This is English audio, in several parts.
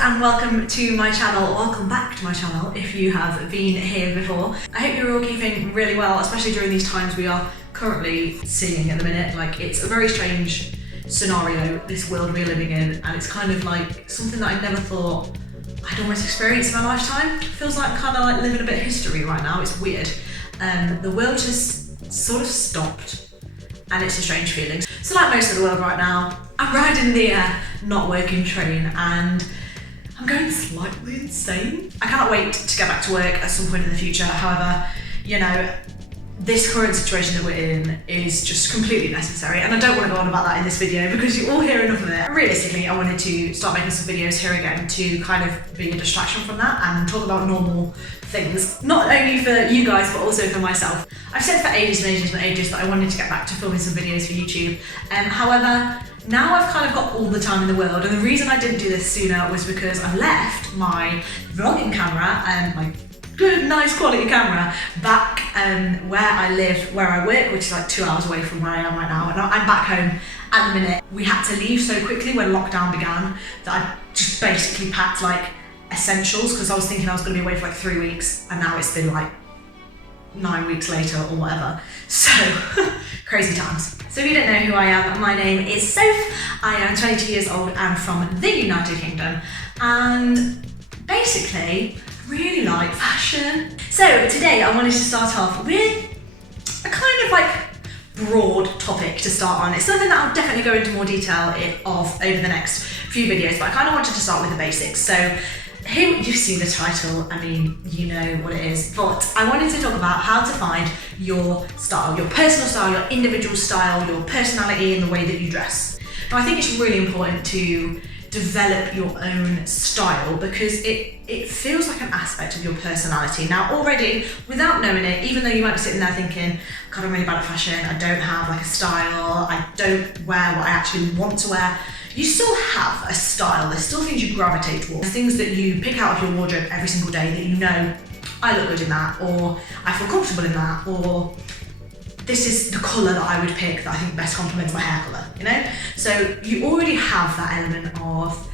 and welcome to my channel. Welcome back to my channel if you have been here before. I hope you're all keeping really well, especially during these times we are currently seeing at the minute. Like, it's a very strange scenario, this world we're living in, and it's kind of like something that I never thought I'd almost experience in my lifetime. It feels like I'm kind of like living a bit of history right now. It's weird. The world just sort of stopped, and it's a strange feeling. So like most of the world right now, I'm riding the not working train and I'm going slightly insane. I cannot wait to get back to work at some point in the future. However, you know, this current situation that we're in is just completely necessary, and I don't want to go on about that in this video because you all hear enough of it. Realistically, I wanted to start making some videos here again to kind of be a distraction from that and talk about normal things, not only for you guys but also for myself. I've said for ages that I wanted to get back to filming some videos for YouTube. However, now I've kind of got all the time in the world, and the reason I didn't do this sooner was because I've left my vlogging camera and my good, nice quality camera back where I live, where I work, which is like 2 hours away from where I am right now, and I'm back home at the minute. We had to leave so quickly when lockdown began that I just basically packed like essentials because I was thinking I was going to be away for like 3 weeks, and now it's been like 9 weeks later or whatever. So crazy times. So if you don't know who I am, my name is Soph. I am 22 years old and from the United Kingdom, and basically really like fashion. So today I wanted to start off with a kind of like broad topic to start on. It's something that I'll definitely go into more detail of over the next few videos, but I kind of wanted to start with the basics. So here, you've seen the title, I mean, you know what it is, but I wanted to talk about how to find your style, your personal style, your individual style, your personality in the way that you dress. Now, I think it's really important to develop your own style because it feels like an aspect of your personality. Now already, without knowing it, even though you might be sitting there thinking, God, I'm really bad at fashion, I don't have like a style, I don't wear what I actually want to wear, you still have a style. There's still things you gravitate towards, things that you pick out of your wardrobe every single day that you know, I look good in that, or I feel comfortable in that, or this is the colour that I would pick that I think best complements my hair colour, you know? So you already have that element of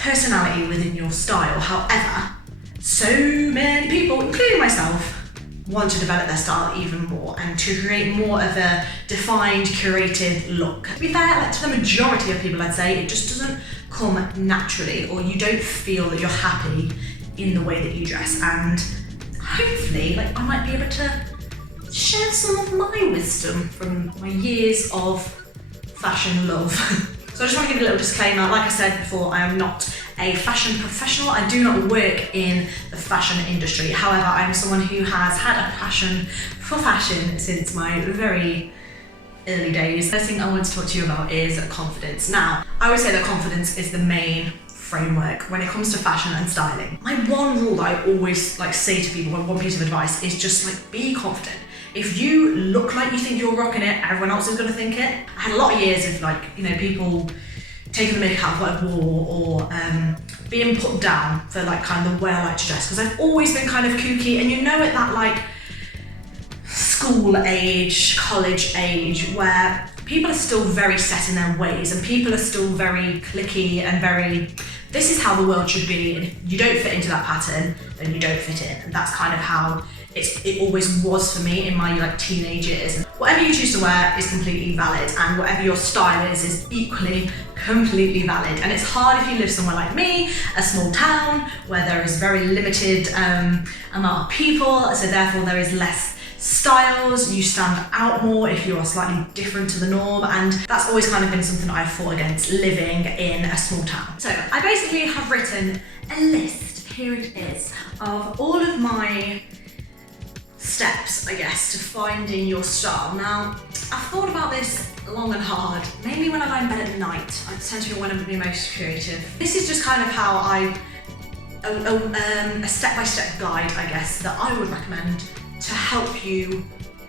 personality within your style. However, so many people, including myself, want to develop their style even more and to create more of a defined, curated look. To be fair, like to the majority of people, I'd say, it just doesn't come naturally, or you don't feel that you're happy in the way that you dress. And hopefully, like, I might be able to share some of my wisdom from my years of fashion love. So I just want to give a little disclaimer. Like I said before, I am not a fashion professional. I do not work in the fashion industry. However, I'm someone who has had a passion for fashion since my very early days. The first thing I want to talk to you about is confidence. Now, I would say that confidence is the main framework when it comes to fashion and styling. My one rule that I always like say to people, one piece of advice, is just like be confident. If you look like you think you're rocking it, everyone else is going to think it. I had a lot of years of like, you know, people taking the mick out of what I wore, or being put down for like kind of the way I like to dress, because I've always been kind of kooky, and you know at that like school age, college age, where people are still very set in their ways and people are still very cliquey and very, this is how the world should be, and if you don't fit into that pattern, then you don't fit in. And that's kind of how it always was for me in my like teenage years. Whatever you choose to wear is completely valid, and whatever your style is equally completely valid. And it's hard if you live somewhere like me, a small town where there is very limited amount of people, so therefore there is less styles. You stand out more if you are slightly different to the norm, and that's always kind of been something I've fought against living in a small town. So I basically have written a list, here it is, of all of my steps, I guess, to finding your style. Now, I've thought about this long and hard, mainly when I lie in bed at night. I tend to be when I'm the most creative. This is just kind of how a step-by-step guide, I guess, that I would recommend to help you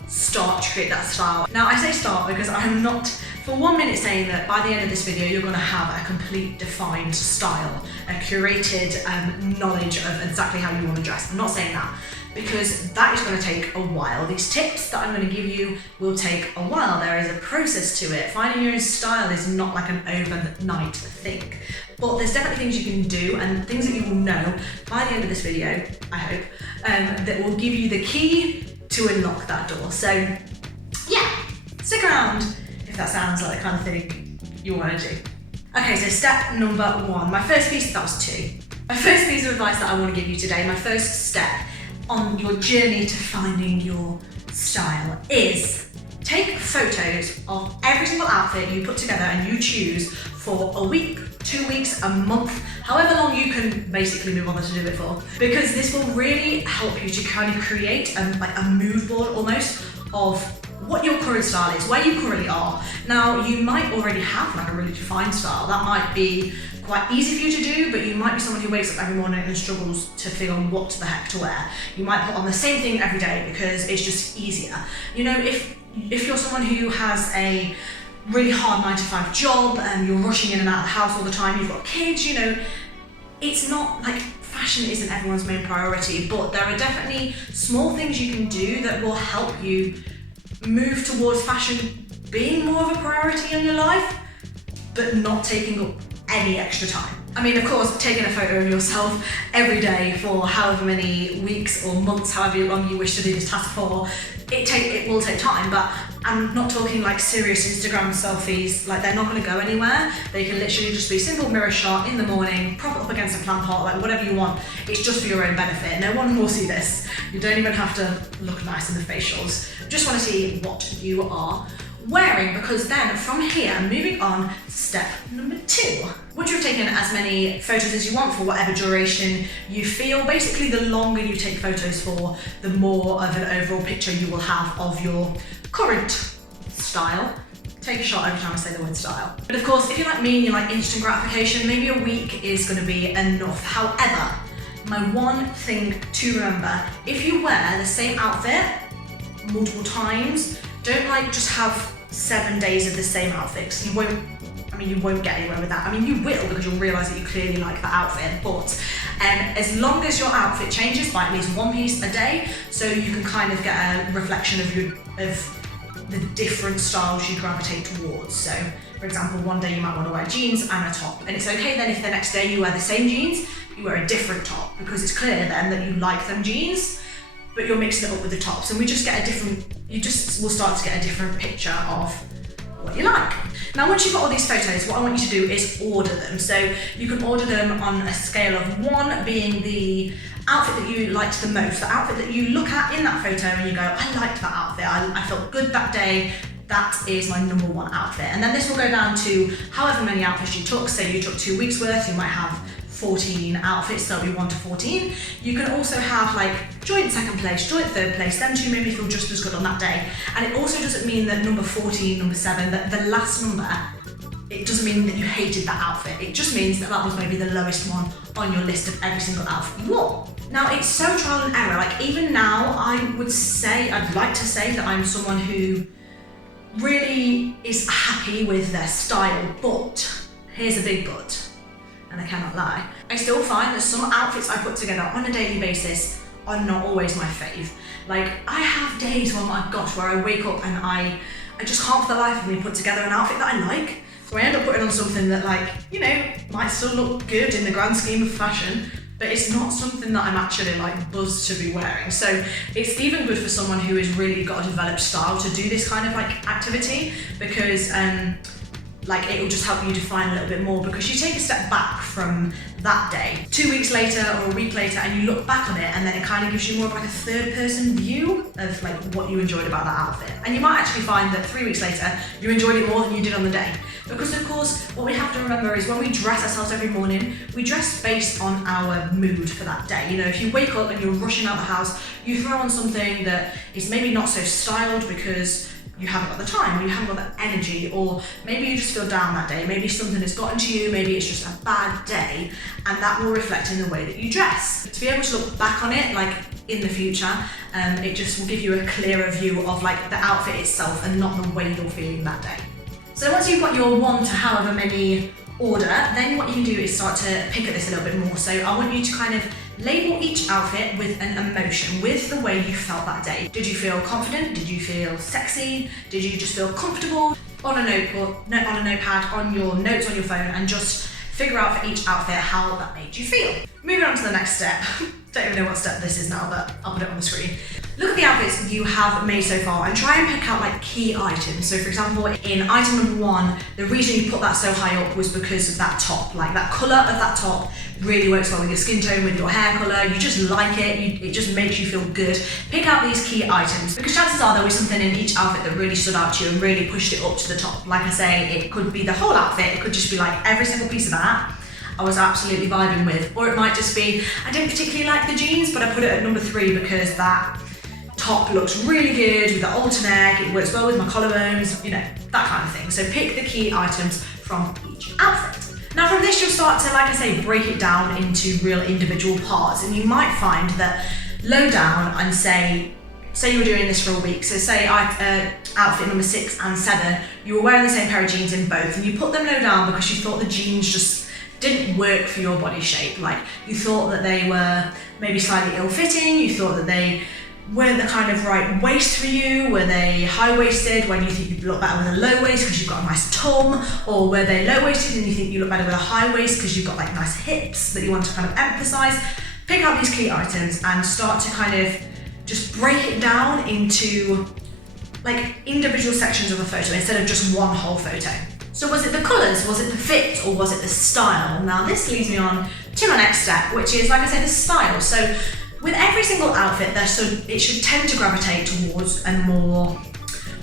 start to create that style. Now, I say start because I'm not for 1 minute saying that by the end of this video you're going to have a complete defined style, a curated knowledge of exactly how you want to dress. I'm not saying that, because that is going to take a while. These tips that I'm going to give you will take a while. There is a process to it. Finding your own style is not like an overnight thing. but there's definitely things you can do and things that you will know by the end of this video, I hope, that will give you the key to unlock that door. So yeah, stick around if that sounds like the kind of thing you want to do. Okay, so step number one. My first piece, that was two. My first piece of advice that I want to give you today, my first step on your journey to finding your style is take photos of every single outfit you put together and you choose for a week, 2 weeks, a month, however long you can basically move on to do it for. Because this will really help you to kind of create like a mood board almost of what your current style is, where you currently are. Now, you might already have like a really defined style. That might be quite easy for you to do, but you might be someone who wakes up every morning and struggles to figure out what the heck to wear. You might put on the same thing every day because it's just easier. You know, if you're someone who has a really hard 9-to-5 job and you're rushing in and out of the house all the time, you've got kids, you know, it's not like fashion isn't everyone's main priority, but there are definitely small things you can do that will help you move towards fashion being more of a priority in your life, but not taking up any extra time. I mean, of course, taking a photo of yourself every day for however many weeks or months, however long you wish to do this task for, it will take time, but I'm not talking like serious Instagram selfies, like they're not going to go anywhere. They can literally just be a simple mirror shot in the morning, prop it up against a plant pot, like whatever you want. It's just for your own benefit. No one will see this. You don't even have to look nice in the facials. Just want to see what you are wearing, because then from here, moving on to step number 2. Once you've taken as many photos as you want for whatever duration you feel, basically the longer you take photos for, the more of an overall picture you will have of your current style. Take a shot every time I say the word style. But of course, if you're like me and you like instant gratification, maybe a week is going to be enough. However, my one thing to remember, if you wear the same outfit multiple times, don't like just have 7 days of the same outfit. You won't get anywhere with that. I mean, you will, because you'll realise that you clearly like that outfit, but as long as your outfit changes by at least one piece a day, so you can kind of get a reflection of the different styles you gravitate towards. So, for example, one day you might want to wear jeans and a top, and it's okay then if the next day you wear the same jeans, you wear a different top, because it's clear then that you like them jeans, but you're mixing it up with the tops, and you just will start to get a different picture of what you like. Now, once you've got all these photos, what I want you to do is order them. So you can order them on a scale of 1 being the outfit that you liked the most, the outfit that you look at in that photo and you go, I liked that outfit, I felt good that day, that is my number 1 outfit. And then this will go down to however many outfits you took. Say you took 2 weeks worth, you might have 14 outfits, so it'll be 1 to 14. You can also have like joint second place, joint third place, them two maybe feel just as good on that day. And it also doesn't mean that number 14, number 7, that the last number, it doesn't mean that you hated that outfit. It just means that that was maybe the lowest one on your list of every single outfit you wore. Now, it's so trial and error. Like even now, I'd like to say that I'm someone who really is happy with their style, but here's a big but. And I cannot lie. I still find that some outfits I put together on a daily basis are not always my fave. Like, I have days, oh my gosh, where I wake up and I just can't for the life of me put together an outfit that I like. So I end up putting on something that, like, you know, might still look good in the grand scheme of fashion, but it's not something that I'm actually like buzzed to be wearing. So it's even good for someone who has really got a developed style to do this kind of like activity, because like it will just help you define a little bit more, because you take a step back from that day, 2 weeks later or a week later, and you look back on it, and then it kind of gives you more of like a third person view of like what you enjoyed about that outfit. And you might actually find that 3 weeks later, you enjoyed it more than you did on the day. Because of course, what we have to remember is when we dress ourselves every morning, we dress based on our mood for that day. You know, if you wake up and you're rushing out the house, you throw on something that is maybe not so styled because you haven't got the time, or you haven't got the energy, or maybe you just feel down that day, maybe something has gotten to you, maybe it's just a bad day, and that will reflect in the way that you dress. To be able to look back on it, like in the future, it just will give you a clearer view of like the outfit itself and not the way you're feeling that day. So once you've got your 1 to however many order, then what you can do is start to pick at this a little bit more. So I want you to kind of label each outfit with an emotion, with the way you felt that day. Did you feel confident? Did you feel sexy? Did you just feel comfortable? On a notepad, on your notes on your phone, and just figure out for each outfit how that made you feel. Moving on to the next step. Don't even know what step this is now, but I'll put it on the screen. Look at the outfits you have made so far and try and pick out like key items. So for example, in item number 1, the reason you put that so high up was because of that top. Like that colour of that top really works well with your skin tone, with your hair colour. You just like it, it just makes you feel good. Pick out these key items because chances are there was something in each outfit that really stood out to you and really pushed it up to the top. Like I say, it could be the whole outfit, it could just be like every single piece of that I was absolutely vibing with. Or it might just be, I didn't particularly like the jeans, but I put it at number 3 because that top looks really good with the alter neck, it works well with my collarbones, you know, that kind of thing. So pick the key items from each outfit. Now from this you'll start to, like I say, break it down into real individual parts, and you might find that low down and say you were doing this for a week, so say outfit number 6 and 7, you were wearing the same pair of jeans in both, and you put them low down because you thought the jeans just didn't work for your body shape. Like you thought that they were maybe slightly ill-fitting, you thought that they weren't the kind of right waist for you, were they high-waisted when you think you'd look better with a low waist because you've got a nice tum, or were they low-waisted and you think you look better with a high waist because you've got like nice hips that you want to kind of emphasize. Pick out these key items and start to kind of just break it down into like individual sections of a photo instead of just one whole photo. So was it the colours, was it the fit, or was it the style? Now this leads me on to my next step, which is, like I said, the style. So with every single outfit, it should tend to gravitate towards a more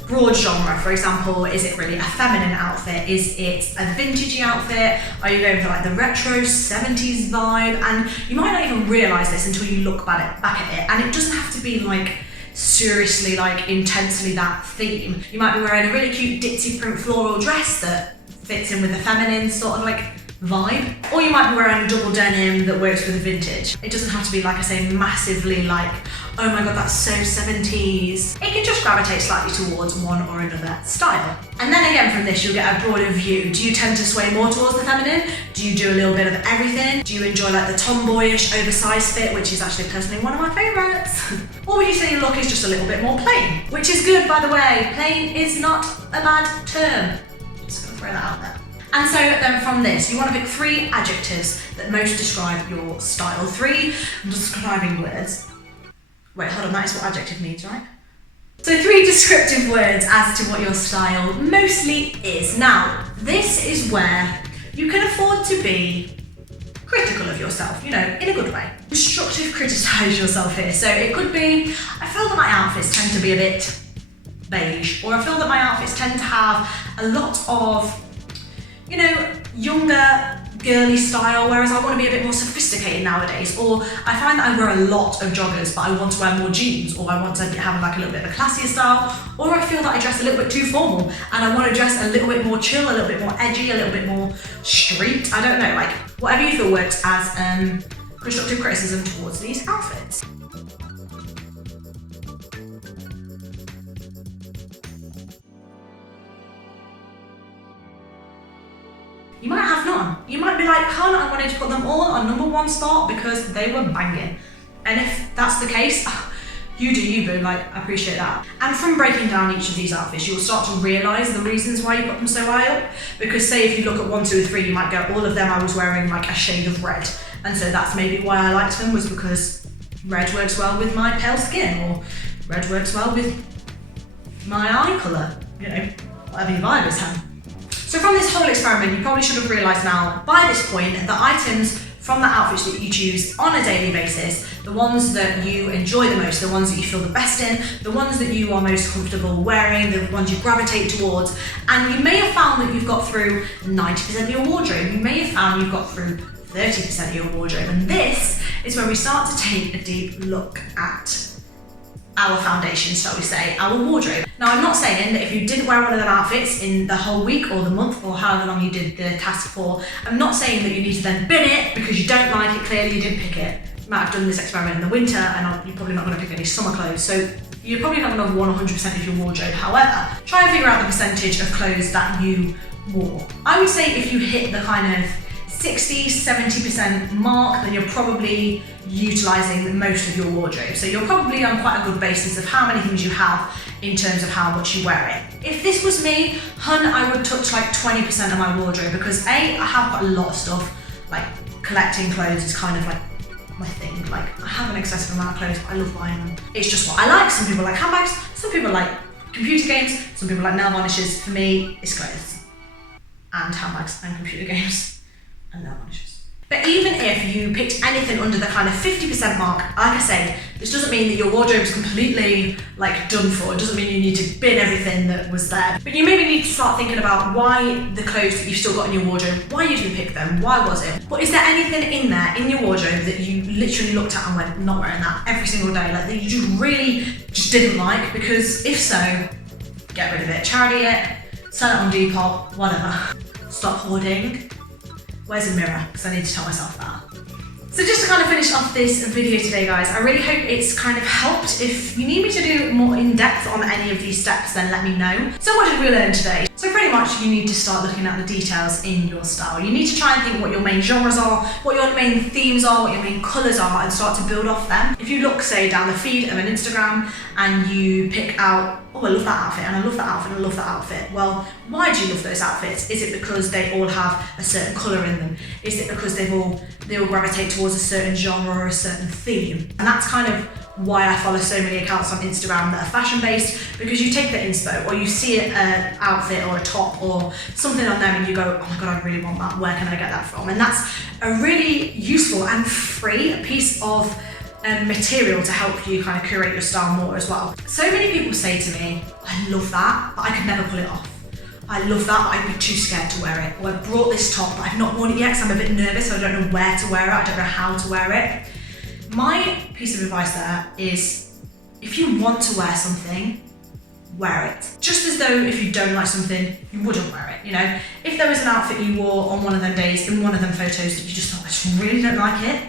broad genre. For example, is it really a feminine outfit? Is it a vintagey outfit? Are you going for like the retro 70s vibe? And you might not even realise this until you look back at it. And it doesn't have to be like seriously, like intensely that theme. You might be wearing a really cute ditzy print floral dress that fits in with the feminine sort of like vibe, or you might be wearing a double denim that works with the vintage. It doesn't have to be, like I say, massively like, oh my god, that's so 70s. It can just gravitate slightly towards one or another style. And then again from this you'll get a broader view. Do you tend to sway more towards the feminine? Do you do a little bit of everything? Do you enjoy like the tomboyish oversized fit, which is actually personally one of my favourites? Or would you say your look is just a little bit more plain? Which is good, by the way. Plain is not a bad term. Just gonna throw that out there. And so then from this, you want to pick 3 adjectives that most describe your style. 3 describing words. Wait, hold on, that is what adjective means, right? So 3 descriptive words as to what your style mostly is. Now, this is where you can afford to be critical of yourself, you know, in a good way. Constructive criticize yourself here. So it could be, I feel that my outfits tend to be a bit beige, or I feel that my outfits tend to have a lot of, you know, younger, girly style, whereas I want to be a bit more sophisticated nowadays. Or I find that I wear a lot of joggers, but I want to wear more jeans, or I want to have like a little bit of a classier style, or I feel that I dress a little bit too formal and I want to dress a little bit more chill, a little bit more edgy, a little bit more street. I don't know, like whatever you feel works as constructive criticism towards these outfits. You might have none. You might be like, Con, I wanted to put them all on number 1 spot because they were banging. And if that's the case, you do you, boo, like, I appreciate that. And from breaking down each of these outfits, you'll start to realise the reasons why you put them so high up. Because say if you look at 1, 2, 3, you might go, all of them I was wearing like a shade of red. And so that's maybe why I liked them, was because red works well with my pale skin, or red works well with my eye colour, you know, whatever your vibe is, hun. So from this whole experiment, you probably should have realised now by this point that items from the outfits that you choose on a daily basis, the ones that you enjoy the most, the ones that you feel the best in, the ones that you are most comfortable wearing, the ones you gravitate towards, and you may have found that you've got through 90% of your wardrobe, you may have found you've got through 30% of your wardrobe, and this is where we start to take a deep look at our foundation, shall we say, our wardrobe. Now, I'm not saying that if you didn't wear one of them outfits in the whole week or the month or however long you did the task for, I'm not saying that you need to then bin it because you don't like it, clearly you didn't pick it. You might have done this experiment in the winter and you're probably not going to pick any summer clothes, so you're probably not going to have 100% of your wardrobe. However, try and figure out the percentage of clothes that you wore. I would say if you hit the kind of 60-70% mark, then you're probably utilising most of your wardrobe. So you're probably on quite a good basis of how many things you have in terms of how much you wear it. If this was me, hun, I would touch like 20% of my wardrobe because A, I have quite a lot of stuff. Like collecting clothes is kind of like my thing. Like I have an excessive amount of clothes, but I love buying them. It's just what I like. Some people like handbags, some people like computer games, some people like nail varnishes. For me, it's clothes and handbags and computer games and nail varnishes. But even if you picked anything under the kind of 50% mark, like I say, this doesn't mean that your wardrobe is completely like done for. It doesn't mean you need to bin everything that was there. But you maybe need to start thinking about why the clothes that you've still got in your wardrobe, why you didn't pick them, why was it? But is there anything in there, in your wardrobe, that you literally looked at and went, not wearing that every single day, like that you just really just didn't like? Because if so, get rid of it. Charity it, sell it on Depop, whatever. Stop hoarding. Where's the mirror? Because I need to tell myself that. So just to kind of finish off this video today, guys, I really hope it's kind of helped. If you need me to do more in depth on any of these steps, then let me know. So what did we learn today? So pretty much you need to start looking at the details in your style. You need to try and think what your main genres are, what your main themes are, what your main colours are, and start to build off them. If you look, say, down the feed of an Instagram and you pick out, oh, I love that outfit, and I love that outfit, and I love that outfit. Well, why do you love those outfits? Is it because they all have a certain colour in them? Is it because they all gravitate towards a certain genre or a certain theme? And that's kind of why I follow so many accounts on Instagram that are fashion based, because you take the inspo or you see an outfit or a top or something on them and you go, oh my God, I really want that. Where can I get that from? And that's a really useful and free piece of material to help you kind of curate your style more as well. So many people say to me, I love that, but I could never pull it off. I love that, but I'd be too scared to wear it. Or I brought this top, but I've not worn it yet because I'm a bit nervous, so I don't know where to wear it, I don't know how to wear it. My piece of advice there is, if you want to wear something, wear it. Just as though if you don't like something, you wouldn't wear it, you know? If there was an outfit you wore on one of them days, in one of them photos that you just thought, I just really don't like it,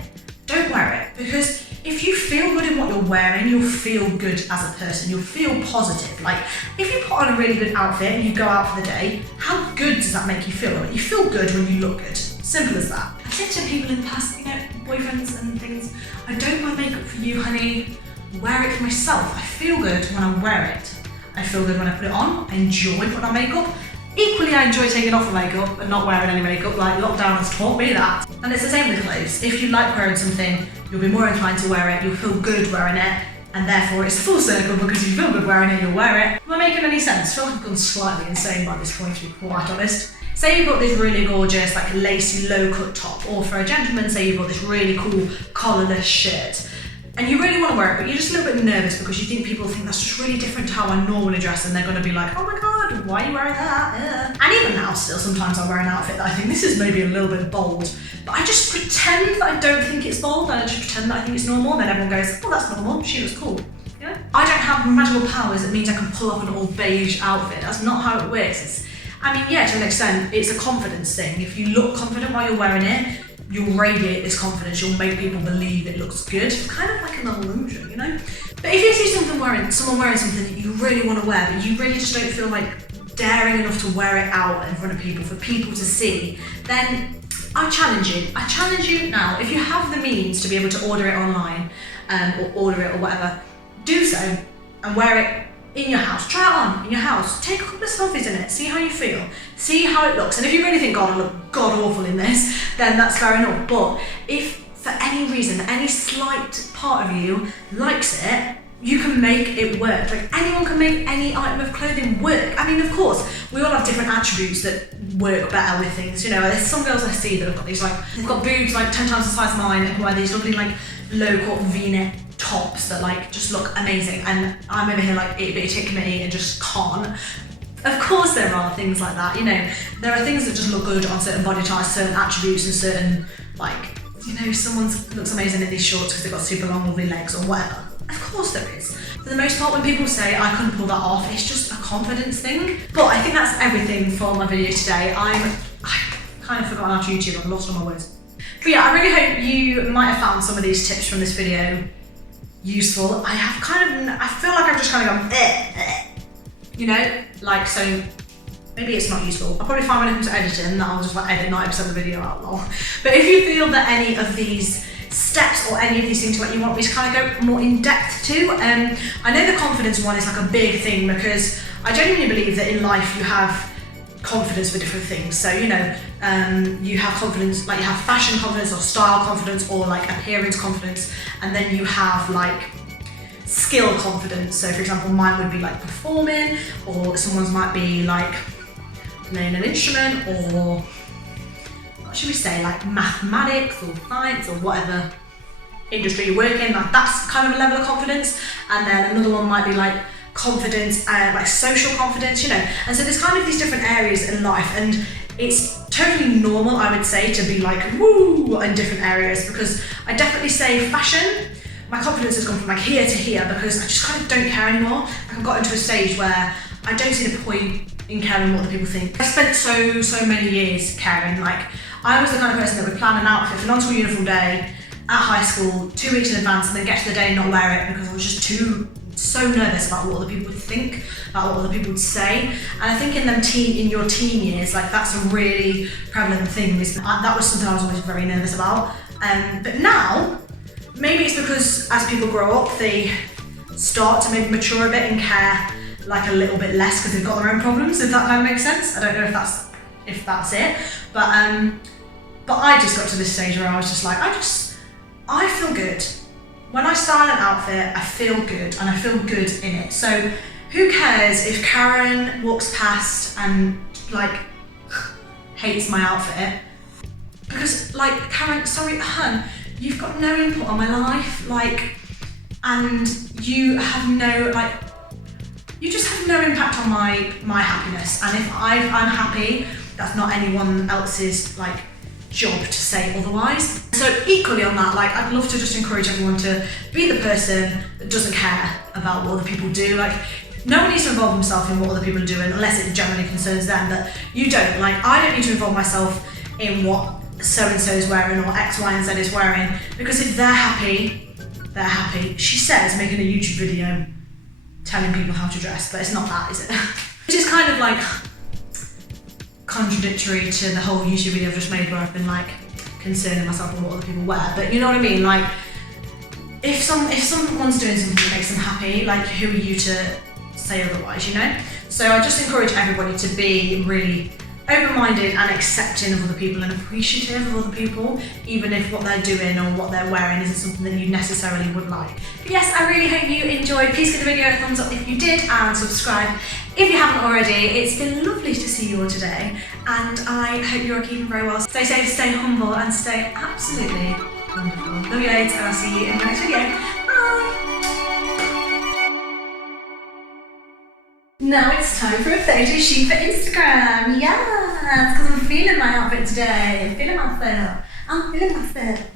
don't wear it. Because if you feel good in what you're wearing, you'll feel good as a person, you'll feel positive. Like, if you put on a really good outfit and you go out for the day, how good does that make you feel? Like, you feel good when you look good. Simple as that. I've said to people in the past, you know, boyfriends and things, I don't buy makeup for you, honey. Wear it for myself. I feel good when I wear it. I feel good when I put it on. I enjoy putting on makeup. Equally, I enjoy taking off the makeup and not wearing any makeup. Like, lockdown has taught me that. And it's the same with clothes. If you like wearing something, you'll be more inclined to wear it. You'll feel good wearing it. And therefore, it's a full circle because you feel good wearing it, you'll wear it. Am I making any sense? I feel like I've gone slightly insane by this point, to be quite honest. Say you've got this really gorgeous, like lacy, low-cut top, or for a gentleman, say you've got this really cool collarless shirt, and you really want to wear it, but you're just a little bit nervous because you think people think that's just really different to how I normally dress, and they're going to be like, oh my God, why are you wearing that? And even now, still, sometimes I'll wear an outfit that I think this is maybe a little bit bold, but I just pretend that I don't think it's bold, and I just pretend that I think it's normal, and then everyone goes, oh, that's normal, she was cool. Yeah? I don't have magical powers that means I can pull off an all beige outfit. That's not how it works. I mean, yeah, to an extent, it's a confidence thing. If you look confident while you're wearing it, you'll radiate this confidence, you'll make people believe it looks good. It's kind of like an illusion, you know? But if you see someone wearing something that you really want to wear, but you really just don't feel like daring enough to wear it out in front of people, for people to see, then I challenge you. I challenge you now, if you have the means to be able to order it online, or order it or whatever, do so and wear it in your house. Try it on in your house. Take a couple of selfies in it. See how you feel. See how it looks. And if you really think, God, I look god awful in this, then that's fair enough. But if for any reason, any slight part of you likes it, you can make it work. Like, anyone can make any item of clothing work. I mean, of course, we all have different attributes that work better with things. You know, there's some girls I see that have got these, like, they've got boobs like 10 times the size of mine and wear these lovely, like, low-cut V-neck tops that, like, just look amazing. And I'm over here, like, itty bitty tit committee and just can't. Of course there are things like that, you know. There are things that just look good on certain body types, certain attributes and certain, like, you know, someone looks amazing in these shorts because they've got super long lovely legs or whatever. Of course there is. For the most part, when people say I couldn't pull that off, it's just a confidence thing. But I think that's everything for my video today. I kind of forgot how to YouTube, I've lost all my words. But yeah, I really hope you might have found some of these tips from this video useful. I feel like I've just kind of gone, you know, like, so maybe it's not useful. I'll probably find when it comes to editing that I'll just like edit 90% of the video out long. But if you feel that any of these steps or any of these things like you want me to kind of go more in depth to, I know the confidence one is like a big thing because I genuinely believe that in life you have confidence for different things. So you know, you have confidence, like you have fashion confidence or style confidence or like appearance confidence, and then you have like skill confidence. So for example, mine would be like performing, or someone's might be like playing an instrument, or what should we say, like mathematics or science or whatever industry you work in, like that's kind of a level of confidence. And then another one might be like confidence, like social confidence, you know. And so there's kind of these different areas in life, and it's totally normal, I would say, to be like woo in different areas, because I definitely say fashion, my confidence has gone from like here to here because I just kind of don't care anymore. Like I've got into a stage where I don't see the point in caring what the people think. I spent so many years caring. Like I was the kind of person that would plan an outfit for non-school uniform day at high school 2 weeks in advance, and then get to the day and not wear it because I was just so nervous about what other people would think, about what other people would say. And I think in your teen years, like that's a really prevalent thing. That was something I was always very nervous about. But now, maybe it's because as people grow up, they start to maybe mature a bit and care like a little bit less because they've got their own problems, if that kind of makes sense. I don't know if that's it, but I just got to this stage where I was just like, I feel good. When I style an outfit, I feel good and I feel good in it. So who cares if Karen walks past and like hates my outfit? Because like, Karen, sorry, hun, you've got no input on my life, like, and you just have no impact on my happiness. And if I'm happy, that's not anyone else's like job to say otherwise. So equally on that, like I'd love to just encourage everyone to be the person that doesn't care about what other people do. Like no one needs to involve himself in what other people are doing unless it generally concerns them, but you don't. Like I don't need to involve myself in what so-and-so is wearing or X, Y, and Z is wearing, because if they're happy, they're happy. She says making a YouTube video telling people how to dress, but it's not that, is it? Which is kind of like contradictory to the whole YouTube video I've just made where I've been like concerning myself with what other people wear. But you know what I mean? Like if someone's doing something that makes them happy, like who are you to say otherwise, you know? So I just encourage everybody to be really open-minded and accepting of other people and appreciative of other people, even if what they're doing or what they're wearing isn't something that you necessarily would like. But yes, I really hope you enjoyed. Please give the video a thumbs up if you did, and subscribe if you haven't already. It's been lovely to see you all today, and I hope you're keeping very well. Stay safe, stay humble, and stay absolutely wonderful. Love you loads, and I'll see you in the next video. Bye! Now it's time for a photo shoot for Instagram. Yes, because I'm feeling my outfit today. I'm feeling myself.